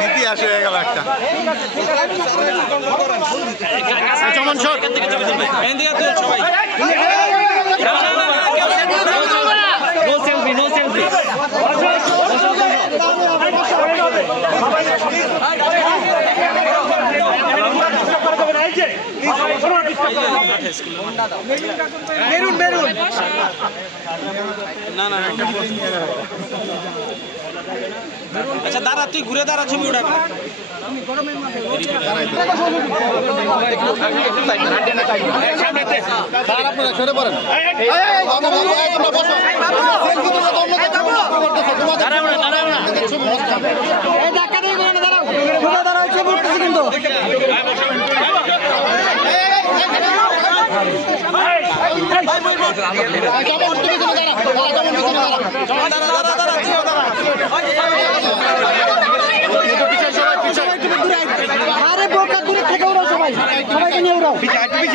নীতি আসে হয়ে গেল একটা চমন শট মেরুন মেরুন না না আচ্ছা দাঁড়া তুই ঘুরে দাঁড়া ছবি উঠা আরে বোকা দূরে থেকে ওরা সবাই সবাইকে নিয়ে ওরা পিছন